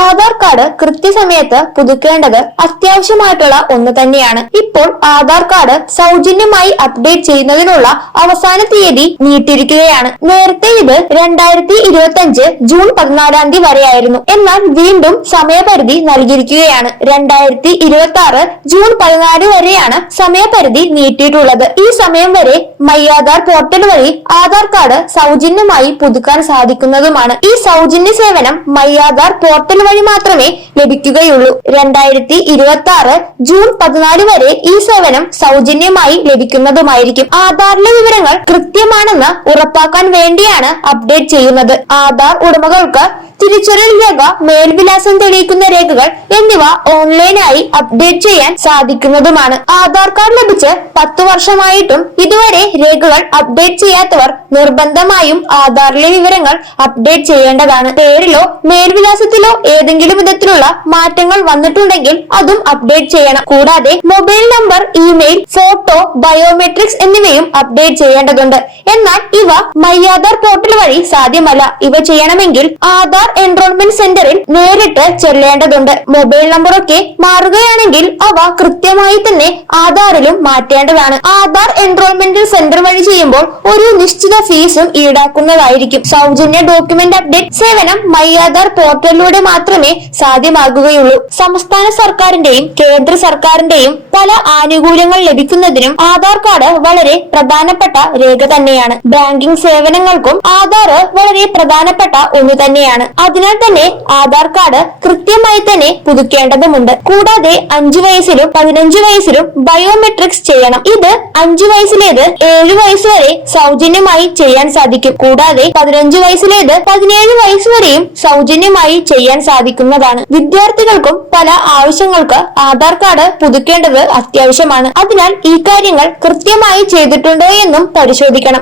Aadhaar card കൃത്യസമയത്ത് പുതുക്കേണ്ടത് അത്യാവശ്യമായിട്ടുള്ള ഒന്ന് തന്നെയാണ്. ഇപ്പോൾ ആധാർ കാർഡ് സൗജന്യമായി അപ്ഡേറ്റ് ചെയ്യുന്നതിനുള്ള അവസാന തീയതി നീട്ടിയിരിക്കുകയാണ്. നേരത്തെ ഇത് 2025 ജൂൺ 14 വരെയായിരുന്നു. എന്നാൽ വീണ്ടും സമയപരിധി നൽകിയിരിക്കുകയാണ്. 2026 ജൂൺ 14 വരെയാണ് സമയപരിധി നീട്ടിയിട്ടുള്ളത്. ഈ സമയം വരെ മൈ ആധാർ പോർട്ടൽ വഴി ആധാർ കാർഡ് സൗജന്യമായി പുതുക്കാൻ സാധിക്കുന്നതുമാണ്. ഈ സൗജന്യ സേവനം മൈ ആധാർ പോർട്ടൽ വഴി മാത്രമേ ലഭിക്കുകയുള്ളൂ. 2026 ജൂൺ 14 വരെ ഈ സേവനം സൗജന്യമായി ലഭിക്കുന്നതുമായിരിക്കും. ആധാറിലെ വിവരങ്ങൾ കൃത്യമാണെന്ന് ഉറപ്പാക്കാൻ വേണ്ടിയാണ് അപ്ഡേറ്റ് ചെയ്യുന്നത്. ആധാർ ഉടമകൾക്ക് തിരിച്ചറിയൽ രേഖ, മേൽവിലാസം തെളിയിക്കുന്ന രേഖകൾ എന്നിവ ഓൺലൈനായി അപ്ഡേറ്റ് ചെയ്യാൻ സാധിക്കുന്നതുമാണ്. ആധാർ കാർഡ് ലഭിച്ച് 10 വർഷമായിട്ടും ഇതുവരെ രേഖകൾ അപ്ഡേറ്റ് ചെയ്യാത്തവർ നിർബന്ധമായും ആധാറിലെ വിവരങ്ങൾ അപ്ഡേറ്റ് ചെയ്യേണ്ടതാണ്. പേരിലോ മേൽവിലാസത്തിലോ ഏതെങ്കിലും വിധത്തിലുള്ള മാറ്റങ്ങൾ വന്നിട്ടുണ്ടെങ്കിൽ അതും അപ്ഡേറ്റ് ചെയ്യണം. കൂടാതെ mobile number, email, photo, biometrics എന്നിവയും അപ്ഡേറ്റ് ചെയ്യേണ്ടതുണ്ട്. എന്നാൽ ഇവ മൈ ആധാർ പോർട്ടൽ വഴി സാധ്യമല്ല. ഇവ ചെയ്യണമെങ്കിൽ ആധാർ എൻറോൾമെന്റ് സെന്ററിൽ നേരിട്ട് ചെല്ലേണ്ടതുണ്ട്. മൊബൈൽ നമ്പറൊക്കെ മാറുകയാണെങ്കിൽ അവ കൃത്യമായി തന്നെ ആധാറിലും മാറ്റേണ്ടതാണ്. ആധാർ എൻറോൾമെന്റ് സെന്റർ വഴി ചെയ്യുമ്പോൾ ഒരു നിശ്ചിത ഫീസും ഈടാക്കുന്നതായിരിക്കും. സൗജന്യ ഡോക്യുമെന്റ് അപ്ഡേറ്റ് സേവനം മൈ ആധാർ പോർട്ടലിലൂടെ മാത്രമേ സാധ്യമാകുകയുള്ളൂ. സംസ്ഥാന സർക്കാരിന്റെയും കേന്ദ്ര സർക്കാരിന്റെയും പല ആനുകൂല്യങ്ങൾ ലഭിക്കുന്നതിനും ആധാർ കാർഡ് വളരെ പ്രധാനപ്പെട്ട രേഖ തന്നെയാണ്. ബാങ്കിംഗ് സേവനങ്ങൾക്കും ആധാർ വളരെ പ്രധാനപ്പെട്ട ഒന്ന് തന്നെയാണ്. അതിനാൽ തന്നെ ആധാർ കാർഡ് കൃത്യമായി തന്നെ പുതുക്കേണ്ടതുണ്ട്. കൂടാതെ 5 വയസ്സിലും 15 വയസ്സിലും ബയോമെട്രിക്സ് ചെയ്യണം. ഇത് 5 വയസ്സിലേത് 7 വയസ്സ് വരെ സൗജന്യമായി ചെയ്യാൻ സാധിക്കും. കൂടാതെ 15 വയസ്സിലേത് 17 വയസ്സ് വരെയും സൗജന്യമായി ചെയ്യാൻ സാധിക്കുന്നതാണ്. വിദ്യാർത്ഥികൾക്കും പല ആവശ്യങ്ങൾക്ക് ആധാർ കാർഡ് പുതുക്കേണ്ടത് അത്യാവശ്യമാണ്. അതിനാൽ ഈ കാര്യങ്ങൾ കൃത്യമായി ചെയ്തിട്ടുണ്ടോ എന്നും പരിശോധിക്കണം.